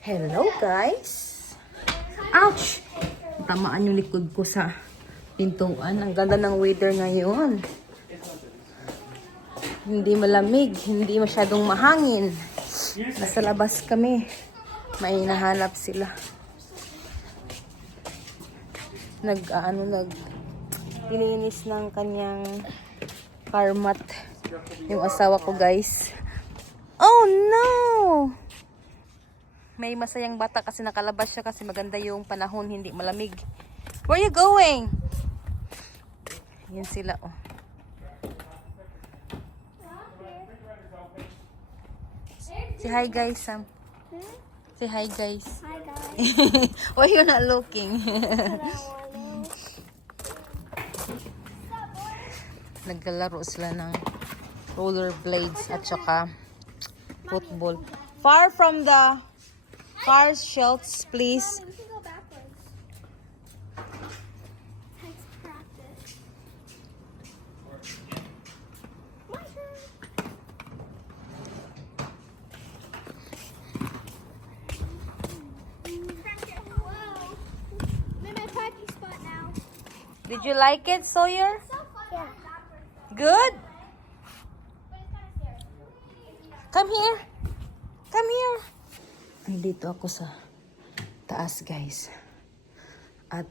Hello guys! Ouch! Tamaan yung likod ko sa pintuan. Ang ganda ng weather ngayon. Hindi malamig, hindi masyadong mahangin. Nasa labas kami. May nahanap sila. Nilinis ng kanyang car mat. Yung asawa ko guys. Oh no! May masayang bata kasi nakalabas siya kasi maganda yung panahon, hindi malamig. Where you going? Yan sila, oh. Say hi guys, Sam. Say hi guys. Hi guys. Why you're not looking? Naglalaro sila ng rollerblades at saka football. Far from the car shelves, please. We can go backwards. Let's practice. My turn. Whoa. I'm in my practice spot now. Did you like it, Sawyer? Yeah. Good? Come here. Come here. Nandito ako sa taas, guys. At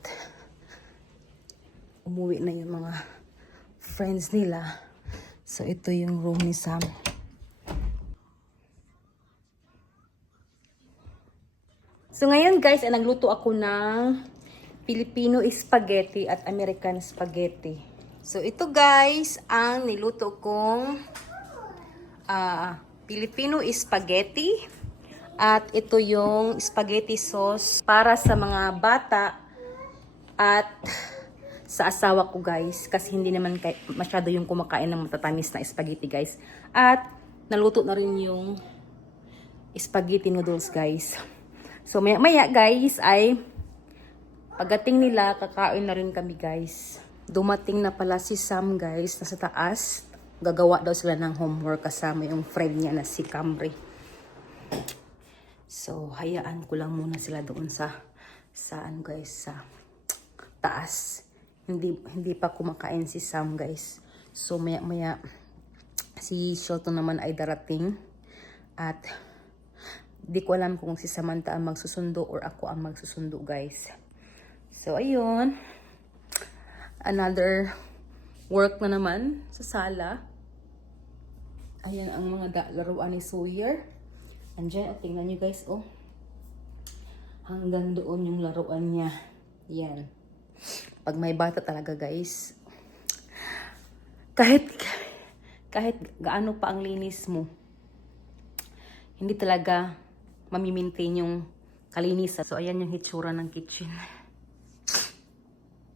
umuwi na yung mga friends nila. So, ito yung room ni Sam. So, ngayon, guys, ay nagluto ako ng Filipino spaghetti at American spaghetti. So, ito, guys, ang niluto kong Filipino spaghetti. At ito yung spaghetti sauce para sa mga bata at sa asawa ko, guys. Kasi hindi naman masyado yung kumakain ng matatamis na spaghetti, guys. At naluto na rin yung spaghetti noodles, guys. So maya guys, ay pagdating nila, kakain na rin kami, guys. Dumating na pala si Sam, guys, nasa taas. Gagawa daw sila ng homework kasama yung friend niya na si Camry. So, hayaan ko lang muna sila doon sa guys, sa taas. Hindi pa kumakain si Sam, guys. So, maya si Shelton naman ay darating. At di ko alam kung si Samantha ang magsusundo or ako ang magsusundo, guys. So, ayun. Another work na naman sa sala. Ayan ang mga laruan ni Sawyer. Andiyan, oh, tingnan nyo guys, oh. Hanggang doon yung laruan niya. Yan. Pag may bata talaga, guys. Kahit gaano pa ang linis mo, hindi talaga mamimaintain yung kalinisan. So, ayan yung hitsura ng kitchen.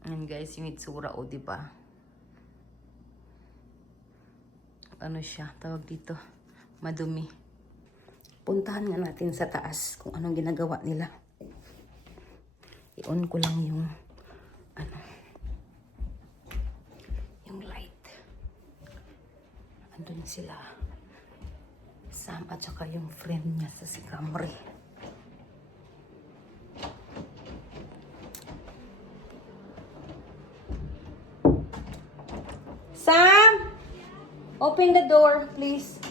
Ayan guys, yung hitsura, oh, diba? Ano siya, tawag dito, madumi. Puntahan nga natin sa taas kung anong ginagawa nila. I-on ko lang yung yung light. Andun sila, Sam at saka yung friend niya sa si Camry. Sam! Open the door, please.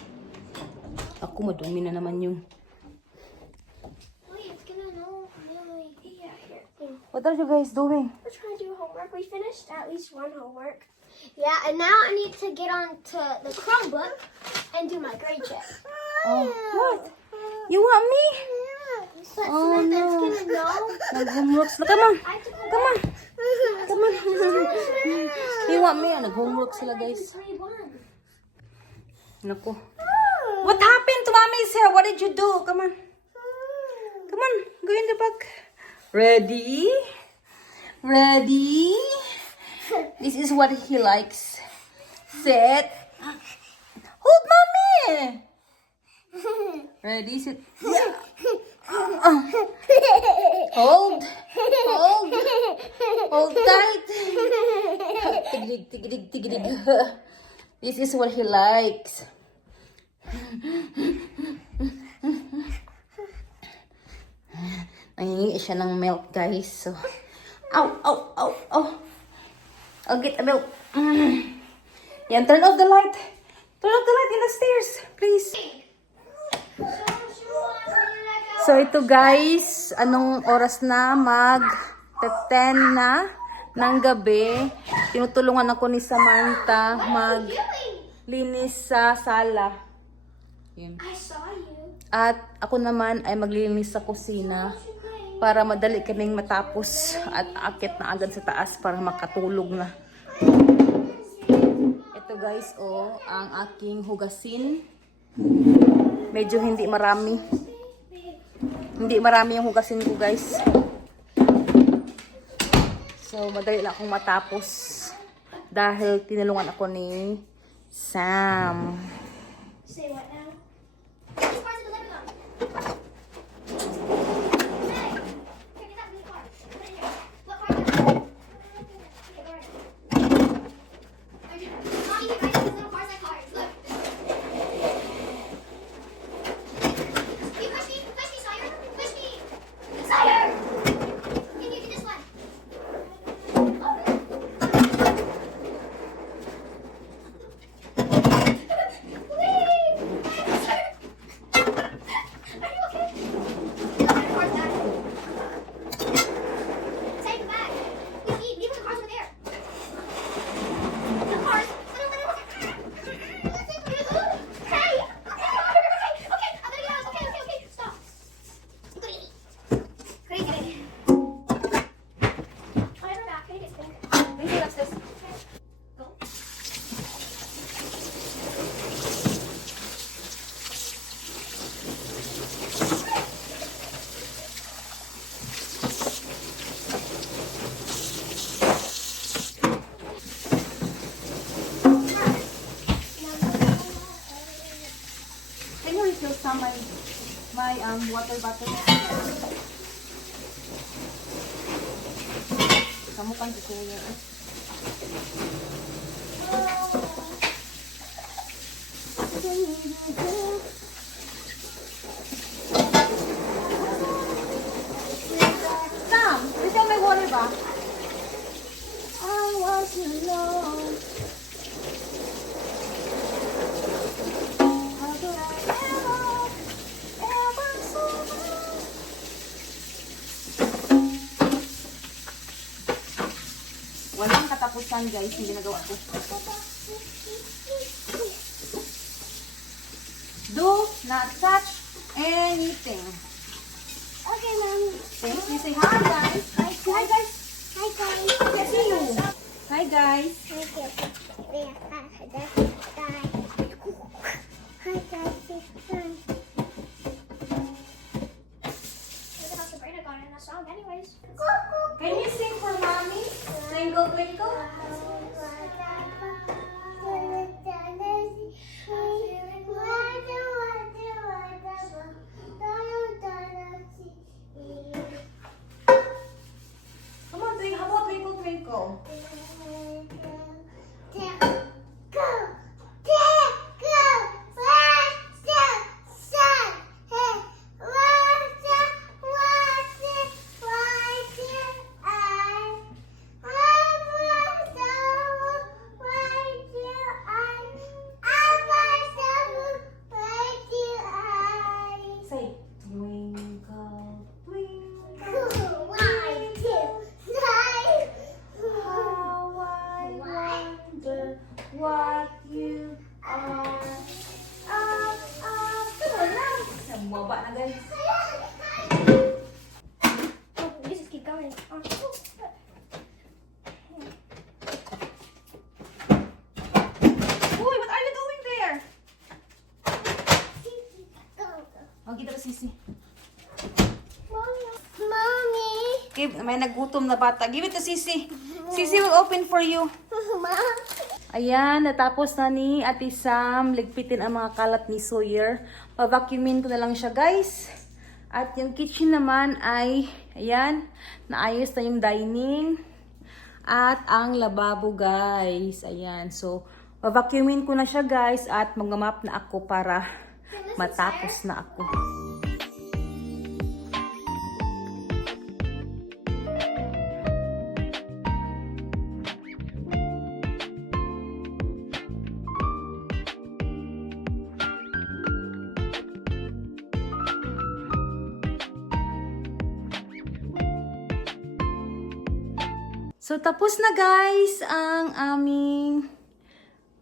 Ako, madumi na naman yung... Wait, it's gonna know. Really. Yeah, here. What are you guys doing? We're trying to do homework. We finished at least one homework. Yeah, and now I need to get on to the Chromebook and do my grade check. Oh, what? You want me? But Oh, Samantha's no. gonna know. Nag-homeworks na. Come on. I have to go Come on. back. Come on. You want me? Nag-homework sila, guys. 3-1. Naku. What happened to mommy's hair? What did you do? Come on. Come on. Go in the back. Ready? Ready? This is what he likes. Sit. Hold mommy. Ready? Sit. Yeah. Hold. Hold. Hold tight. Tigidig, tigidig, tigidig. This is what he likes. Nangingi siya ng milk, guys. So, ow, ow, ow, ow. I'll get a milk. Yan, turn off the light. Turn off the light in the stairs, please. So, ito guys, anong oras na? 10 na ng gabi. Tinutulungan ako ni Samantha maglinis sa sala. Yun. I saw you. At ako naman ay maglilinis sa kusina para madali kaming matapos at akit na agad sa taas para makatulog na. Ito guys, oh, ang aking hugasin. Medyo hindi marami. Hindi marami yung hugasin ko, guys. So, madali lang akong matapos dahil tinulungan ako ni Sam. Say what now? These parts of the living room. Hey! Here, get that blue card. Put it in here. What card is that? Okay, go right. Mommy, you guys, these little cards like cards. Look. You push me, Sire. Push me. Sire! Can you do this one? Can you refill some my water bottle? Kamu kan ito yun. Sam, refill my water ba? I want to know. Walang katapusan guys, yung ginagawa ko. Do not touch anything. Okay, Mom. Thanks. You say hi guys. Hi, guys. Hi, guys. I see you. Hi guys. Hi, guys. Hi, guys. Look how Sabrina got in that song anyways. Can you sing for mommy? Twinkle twinkle. Come on, sing. How about twinkle twinkle? Say twinkle twinkle. How I wonder what you are. Come on now. Bumaba na guys. Oh, you just keep going. Uy, what are you doing there? Oh, kita sisi. Mommy. Give, may nagutom na bata. Give it to Sisi. Sisi will open for you. Mom. Ayan, natapos na ni Ate Sam ligpitin ang mga kalat ni Sawyer. Pa-vacuumin ko na lang siya, guys. At yung kitchen naman ay, ayan, naayos na yung dining. At ang lababo, guys. Ayan, so, pa-vacuumin ko na siya, guys. At mag-map na ako para matapos na ako. So, tapos na guys ang aming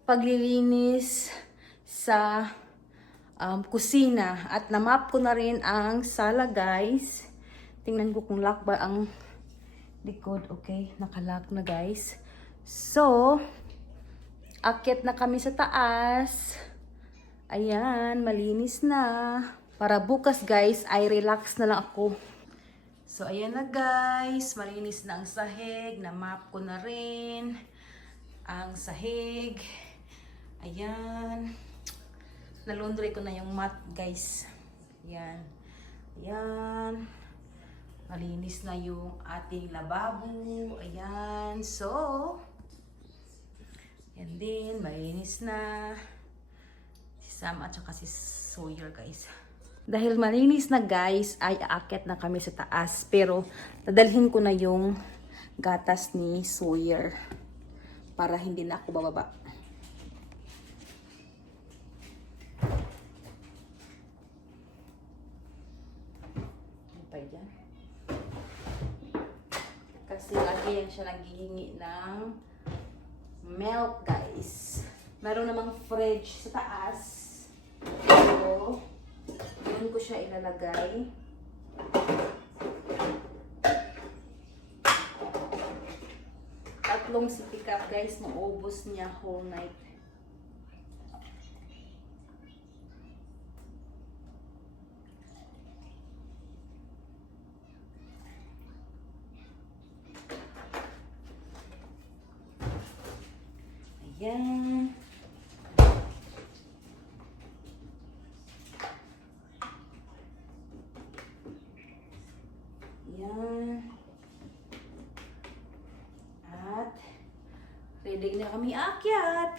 paglilinis sa kusina. At namap ko na rin ang sala guys. Tingnan ko kung lock ba ang likod. Okay, nakalock na guys. So, akit na kami sa taas. Ayan, malinis na. Para bukas guys ay relax na lang ako. So, ayan na guys. Malinis na ang sahig. Na-map ko na rin ang sahig. Ayan. Nalundry ko na yung mat guys. Ayan. Ayan. Malinis na yung ating lababo. Ayan. So, and then, malinis na. Si Sam at saka si Sawyer guys. Dahil malinis na guys, ay aakyat na kami sa taas. Pero, dadalhin ko na yung gatas ni Sawyer. Para hindi na ako bababa. Ano pa dyan? Kasi lagi yan siya naghihingi ng milk guys. Meron namang fridge sa taas. So, doon ko siya ilalagay. Tatlong sipi cup guys, maubos niya whole night. Ayan. Ayan. At ready na kami akyat.